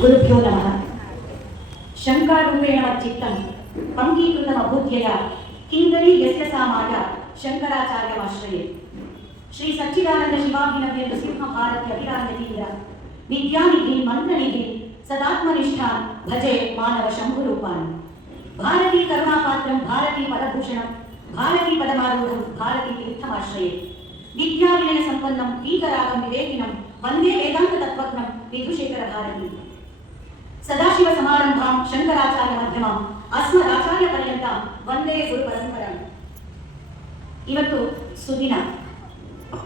ಗುರುಭ್ಯೋ ನಮಃ. ಶಂಕರೂಪೇಣ ಚಿತ್ತಂ ಪಂಕೀಕೃತಮಭೂತ್ಯಯ ಕಿಂಗರಿ ಯಸ್ಯ ಸಾಮಾಯ ಶಂಕರಾಚಾರ್ಯಮಾಶ್ರಯೇ. ಶ್ರೀ ಸಚ್ಚಿದಾನಂದ ಶಿವಾಭಿನವ್ಯ ನೃಸಿಂಹ ಭಾರತಿ ಅಭಿರಾಮತೀಂದ್ರ ವಿದ್ಯಾನಿಧಿ ಮಂತ್ರನಿಧಿ ಸದಾತ್ಮನಿಷ್ಠಾನ್ ಭಜೆ ಮಾನವ ಶಂಭುರೂಪಾನ್. ಭಾರತೀ ಕರುಣಾಪಾತ್ರಂ ಭಾರತೀ ಪದಭೂಷಣಂ ಭಾರತೀ ಪದಮಾರೂಢಂ ಭಾರತೀ ತೀರ್ಥಮಾಶ್ರಯೇ. ವಿದ್ಯಾವಿನಯ ಸಂಪನ್ನಂ ಪೀತರಾಗಂ ವಿವೇಕಿನಂ ವಂದೇ ವೇದಾಂತ ತತ್ವಜ್ಞಂ ವಿಧುಶೇಖರ ಭಾರತಿ. ಸದಾಶಿವ ಸಮಾರಂಭಾಂ ಶಂಕರಾಚಾರ್ಯ ಮಧ್ಯಮಾಂ ಅಸ್ಮದಾಚಾರ್ಯ ಪರ್ಯಂತಾಂ ವಂದೇ ಗುರು ಪರಂಪರಾಂ. ಇವತ್ತು ಸುದಿನ.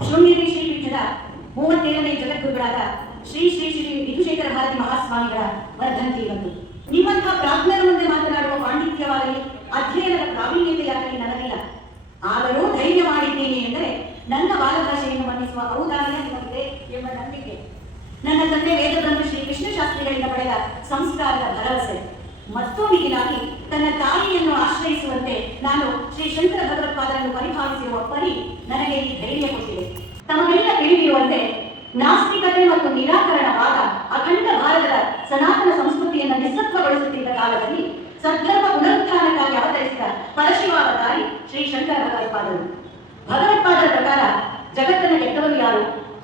ಶೃಂಗೇರಿ ಶ್ರೀಪೀಠದ 37ನೇ ಜಗದ್ಗುರುಗಳಾದ ಶ್ರೀ ಶ್ರೀ ಶ್ರೀ ವಿಧುಶೇಖರ ಭಾರತಿ ಮಹಾಸ್ವಾಮಿಗಳ ವರ್ಧಂತಿ ಇವತ್ತು. ನಿಮ್ಮಂತಹ ಪ್ರಾಜ್ಞರ ಮುಂದೆ ಮಾತನಾಡುವ ಪಾಂಡಿತ್ಯವಾಗಲಿ ಅಧ್ಯಯನದ ಪ್ರಾವೀಣ್ಯತೆಯಾಗಲಿ ನನಗಿಲ್ಲ. ಆದರೂ ಧೈರ್ಯ ಮಾಡಿದ್ದೇನೆ ಎಂದರೆ ನನ್ನ ಬಾಲಭಾಷೆಯನ್ನು ಮನ್ನಿಸುವ ಔದಾರ್ಯ ನಿಮಗಿದೆ ಎಂಬ ನಂಬಿಕೆ. ನನ್ನ ತಂದೆ ವೇದಬ್ರಹ್ಮ ಶ್ರೀ ಕೃಷ್ಣಶಾಸ್ತ್ರಿಗಳಿಂದ ಪಡೆದ ಸಂಸ್ಕಾರದ ಭರವಸೆ ಮತ್ತು ಮಿಗಿಲಾಗಿ ತನ್ನ ತಾಯಿಯನ್ನು ಆಶ್ರಯಿಸುವಂತೆ ನಾನು ಶ್ರೀ ಶಂಕರ ಭಗವತ್ಪಾದರನ್ನು ಪರಿಭಾವಿಸಿರುವ ಪರಿ ನನಗೆ ಈ ಧೈರ್ಯ ಕೊಟ್ಟಿದೆ. ತಮಗೆಲ್ಲ ತಿಳಿದಿರುವಂತೆ ನಾಸ್ತಿಕತೆ ಮತ್ತು ನಿರಾಕರಣವಾದ ಅಖಂಡ ಭಾರತದ ಸನಾತನ ಸಂಸ್ಕೃತಿಯನ್ನು ನಿಸ್ಸತ್ವಗೊಳಿಸುತ್ತಿದ್ದ ಕಾಲದಲ್ಲಿ ಸದ್ಧರ್ಮ ಪುನರುತ್ಥಾನಕ್ಕಾಗಿ ಅವತರಿಸಿದ ಪರಶಿವಾವತಾರಿ ಶ್ರೀ ಶಂಕರ ಭಗವತ್ಪಾದರು. ಭಗವತ್ಪಾದರ ಪ್ರಕಾರ ಜಗತ್ತನ್ನು ಗೆದ್ದವರು ಯಾರು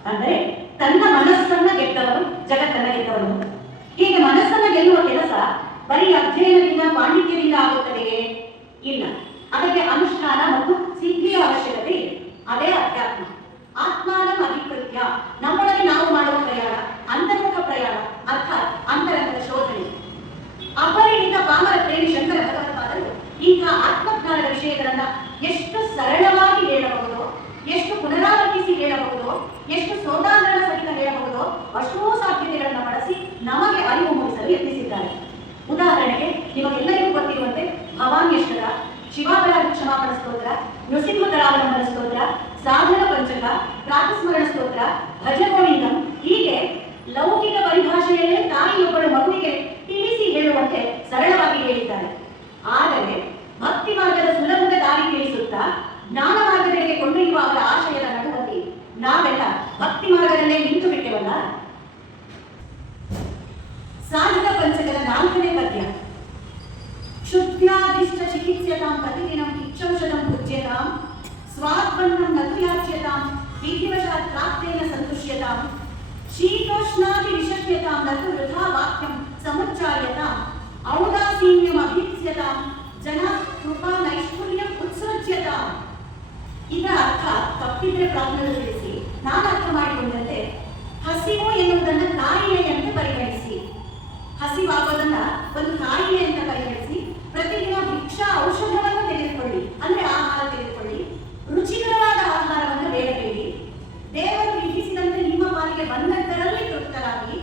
ಅಂದರೆ ತನ್ನ ಮನಸ್ಸನ್ನ ಗೆದ್ದವರು ಜಗತ್ತನ್ನ ಗೆದ್ದವರು. ಹೀಗೆ ಮನಸ್ಸನ್ನ ಗೆಲ್ಲುವ ಕೆಲಸ ಬರೀ ಅಧ್ಯಯನದಿಂದ ಪಾಂಡಿತ್ಯದಿಂದ ಆಗುತ್ತದೆಯೇ? ಇಲ್ಲ. ಅದಕ್ಕೆ ಅನುಷ್ಠಾನ ಮತ್ತು ಸಿದ್ಧಿಯ ಅವಶ್ಯಕತೆ ಇದೆ. ಅದೇ ಅಧ್ಯಾತ್ಮ. ಆತ್ಮಾನಂ ಅಧಿಕೃತ್ಯ ನಮ್ಮೊಳಗೆ ನಾವು ಮಾಡುವ ಪ್ರಯಾಣ ಅಂತರ್ಮುಖ ಪ್ರಯಾಣ, ಅರ್ಥಾತ್ ಅಂತರಂಗದ ಶೋಧನೆ. ಅಪರಿಣಿತ ಪಾಮರ ಪ್ರೇಮಿ ಶಂಕರ ಭಗವತ್ಪಾದರು ಇಂಥ ಆತ್ಮಜ್ಞಾನದ ವಿಷಯಗಳನ್ನ ಎಷ್ಟು ಸರಳವಾಗಿ ಹೇಳಬಹುದೋ, ಎಷ್ಟು ಪುನರಾವರ್ತಿಸಿ ಹೇಳಬಹುದೋ, ಎಷ್ಟು ಸೋದಾಹರಣ ಸಹಿತ ಹೇಳಬಹುದೋ ಅಷ್ಟೋ ಸಾಧ್ಯತೆಗಳನ್ನು ಬಳಸಿ ನಮಗೆ ಅರಿವು ಮೂಡಿಸಲು ಯತ್ನಿಸಿದ್ದಾರೆ. ಉದಾಹರಣೆಗೆ ನಿಮಗೆಲ್ಲರಿಗೂ ಗೊತ್ತಿರುವಂತೆ ಭವಾನ್ಯಷ್ಟರ, ಶಿವಾಪರಾಧ ಕ್ಷಮಾಪಣ ಸ್ತೋತ್ರ, ನೃಸಿಂಹಕರಾವಲಂಬನ ಸ್ತೋತ್ರ, ಸಾಧನ ಪಂಚಕ, ಪ್ರಾತಸ್ಮರಣ ಸ್ತೋತ್ರ, ಭಜಗೋವಿಂದಂ ಹೀಗೆ ಲೌಕಿಕ ಪರಿಭಾಷೆಯಲ್ಲೇ ತಾಯಿಯೊಬ್ಬಳು ಮಗುವಿಗೆ ತಿಳಿಸಿ ಹೇಳುವಂತೆ ಸರಳವಾಗಿ ಹೇಳಿದ್ದಾರೆ. ಆದರೆ ಭಕ್ತಿ ಮಾರ್ಗದ ಸುಲಭದ ದಾರಿ ತಿಳಿಸುತ್ತಾ ಜ್ಞಾನ ಮಾರ್ಗದೆಡೆಗೆ ಕೊಂಡೊಯ್ಯುವ ಅವರ ಆಶಯದ ನಡುವಲ್ಲಿ ನಾವೆಲ್ಲ ಭಕ್ತಿ ಮಾರ್ಗದಲ್ಲೇ ನಿಂತು ಬಿಟ್ಟೆವಲ್ಲ. ಸಾಧನ ಪಂಚಕದ 4ನೇ ಪದ್ಯ. ಶುದ್ಧ್ಯಾದಿಷ್ಟ ಚಿಕಿತ್ಸ್ಯತಾಂ ಪ್ರತಿದಿನಂ ಇಚ್ಛೌಷಧಂ ಭುಜ್ಯತಾಂ ಸ್ವಾತ್ಮನ್ನಂ ನತು ಯಾಚ್ಯತಾಂ ವಿಧಿವಶಾತ್ ಪ್ರಾಪ್ತೇನ ಸಂತುಷ್ಯತಾಂ ಶೀತೋಷ್ಣಾದಿ ವಿಷಕ್ಯತಾಂ ನತು ವೃಥಾ ವಾಕ್ಯಂ ಸಮುಚ್ಚಾರ್ಯತಾಂ ಔದಾಸೀನ್ಯಂ ಅಭೀಪ್ಸ್ಯತಾಂ ಜನ ಕೃಪಾ ನೈಷ್ಠುರ್ಯಂ ಉತ್ಸೃಜ್ಯತಾಂ. ಇದರ ಅರ್ಥ ತಪ್ಪಿದ್ರೆ ಪ್ರಾಜ್ಞರು ತಿಳಿಸಿ. ನಾನು ಅರ್ಥ ಮಾಡಿಕೊಂಡಂತೆ ಹಸಿವು ಎನ್ನುವುದನ್ನು ಕಾಯಿಲೆಯಂತೆ ಪರಿಗಣಿಸಿ, ಹಸಿವಾಗೋದನ್ನ ಒಂದು ಕಾಯಿಲೆ ಅಂತ ಪರಿಗಣಿಸಿ ಪ್ರತಿದಿನ ಭಿಕ್ಷಾ ಔಷಧವನ್ನು ತೆಗೆದುಕೊಳ್ಳಿ, ಅಂದ್ರೆ ಆಹಾರ ತೆಗೆದುಕೊಳ್ಳಿ. ರುಚಿಕರವಾದ ಆಹಾರವನ್ನು ಬೇಡಬೇಡಿ. ದೇವರು ವಿಧಿಸಿದಂತೆ ನಿಮ್ಮ ಪಾಲಿಗೆ ಬಂದದ್ದರಲ್ಲಿ ತೃಪ್ತರಾಗಿ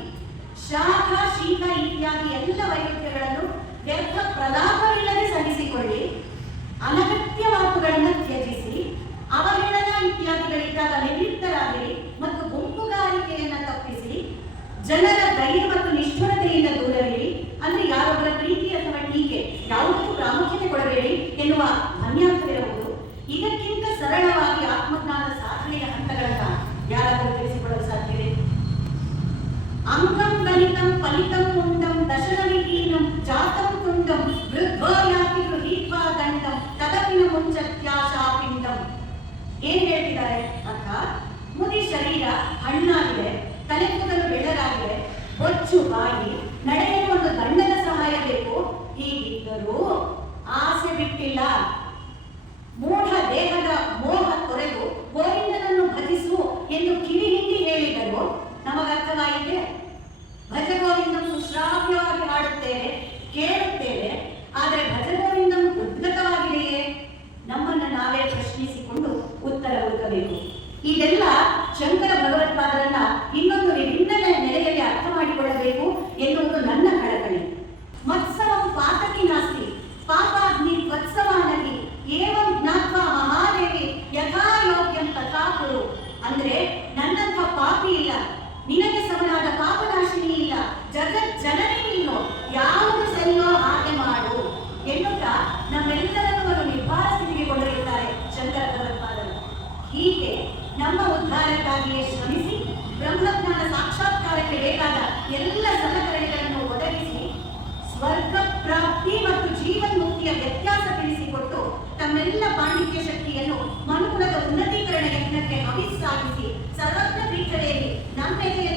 ಶಾಖ ಶೀತ ಇತ್ಯಾದಿ ಎಲ್ಲ ವೈರುಧ್ಯಗಳನ್ನು ವ್ಯರ್ಥ ಪ್ರಲಾಪವಿಲ್ಲದೆ ಸಹಿಸಿಕೊಳ್ಳಿ. ಅನಗತ್ಯ ಮಾತುಗಳನ್ನು ತ್ಯಜಿಸಿ ಅವಹೇಳನ ಇತ್ಯಾದಿಗಳಿದ್ದಾಗ ನಿರ್ಲಿಪ್ತರಾಗಿರಿ ಮತ್ತು ಗುಂಪುಗಾರಿಕೆಯನ್ನು ತಪ್ಪಿಸಿ ಜನರ ಧೈರ್ಯ ಮತ್ತು ನಿಷ್ಠುರತೆಯಿಂದ ದೂರವಿರಿ. ಅಂದ್ರೆ ಯಾರೊಬ್ಬರ ಪ್ರೀತಿ ಅಥವಾ ಟೀಕೆ ಯಾವುದಕ್ಕೂ ಪ್ರಾಮುಖ್ಯತೆ ಕೊಡಬೇಡಿ ಎನ್ನುವ ಧನ್ಯಾರ್ಥವಿರಬಹುದು. ಇದಕ್ಕಿಂತ ಸರಳವಾಗಿ ಆತ್ಮಜ್ಞಾನದ ಸಾಧನೆಯ ಹಂತಗಳನ್ನ ಯಾರಾದರೂ ತಿಳಿಸಿಕೊಳ್ಳಲು ಸಾಧ್ಯವೇ? ಅಂಗಂ ಗಣಿತಂ ಫಲಿತಂ ಮುಂಡಂ ದಶನವಿಹೀನಂ ಜಾತಂ ಕುಂಡಂ ವೃದ್ಧೋ ಯಾತಿ ಗೃಹೀತ್ವಾ ದಂಡಂ ತದಪಿನ ಮುಂಚತ್ಯಾಶಾಪಿಂಡಂ. ಏನ್ ಹೇಳ್ತಿದ್ದಾರೆ? ಅರ್ಥಾತ್ ಮುದಿ ಶರೀರ ಹಣ್ಣಾಗಿದೆ, ತಲೆ ಕೂದಲು ಬೆಳ್ಳಗಾಗಿದೆ, ಬೊಚ್ಚು ಬಾಯಿ, ನಡೆಯಲು ಒಂದು ದಂಡದ ಸಹಾಯ ಬೇಕು. ಹೀಗಿದ್ದರೂ ಆಸೆ ಬಿಟ್ಟಿಲ್ಲ. ಮೂಢ ದೇಹದ ಮೋಹ ತೊರೆದು ಗೋವಿಂದನನ್ನು ಭಜಿಸು ಎಂದು ಕಿವಿ ಹಿಂಡಿ ಹೇಳಿದರು. ನಮಗರ್ಥವಾಯಿತೆ? ಭಜಗೋವಿಂದಂ ಶ್ರಾವ್ಯವಾಗಿ ಹಾಡುತ್ತೇವೆ, ಕೇಳುತ್ತೇವೆ. ಆದರೆ ಭಜಗೋವಿಂದಂ ಉದ್ಗತವಾಗಿದೆಯೇ? ನಮ್ಮನ್ನು ನಾವೇ ಪ್ರಶ್ನಿಸಿಕೊಂಡು ಉತ್ತರ ಹುಡುಕಬೇಕು. ಇದೆಲ್ಲ ಶಂಕರ ಭಗವತ್ಪಾದರನ್ನ ಇನ್ನೊಂದು ವಿಭಿನ್ನ ನೆಲೆಯಲ್ಲಿ ಅರ್ಥ ಮಾಡಿಕೊಳ್ಳಬೇಕು ಎನ್ನುವುದು ನನ್ನ ಕಳಕಳಿ. ಮತ್ಸವಂ ಪಾತಕಿ ನಾಸ್ತಿ ಪಾಪಾಗ್ನಿ ತ್ವತ್ಸವಾನಗಿ ಏವಂ ಜ್ಞಾತ್ವಾ ಮಹಾದೇವಿ ಯಥಾ ಯೋಗ್ಯಂ ತಥಾ ಕುರು. ಅಂದ್ರೆ ನನ್ನಂಥ ಪಾಪಿ ಇಲ್ಲ, ನಿನಗೆ ಸಮನಾದ ಪಾಪನಾಶಿನಿ ಇಲ್ಲ, ಜಗತ್ ಜನನಿ ನೀನು, ಯಾವುದು ಸರಿಯೋ ಹಾಗೆ ಮಾಡು ಎನ್ನುತ್ತಾ ನಮ್ಮೆಲ್ಲರನ್ನು ಒಂದು ನಿರ್ಧಾರ ಸ್ಥಿತಿಗೆ ಕೊಂಡೊಯ್ಯುತ್ತಾರೆ ಶಂಕರ ಭಗವತ್ಪಾದರು. ಹೀಗೆ ನಮ್ಮ ಉದ್ಧಾರಕ್ಕಾಗಿಯೇ ಶ್ರಮಿಸಿ ಬ್ರಹ್ಮಜ್ಞಾನ ಸಾಕ್ಷಾತ್ಕಾರಕ್ಕೆ ಬೇಕಾದ ಎಲ್ಲ ಸಲಕರಣೆಗಳನ್ನು ವರ್ಗ ಪ್ರಾಪ್ತಿ ಮತ್ತು ಜೀವನ್ಮುಕ್ತಿಯ ವ್ಯತ್ಯಾಸ ತಿಳಿಸಿಕೊಟ್ಟು ತಮ್ಮೆಲ್ಲ ಪಾಂಡಿತ್ಯ ಶಕ್ತಿಯನ್ನು ಮನುಕುಲದ ಉನ್ನತೀಕರಣ ಯತ್ನಕ್ಕೆ ಹವಿಸ್ಸಾಗಿಸಿ ಸರ್ವತ್ರ ಪೀಠರೆಯಲ್ಲಿ ನಮ್ಮೆದೆಯನ್ನು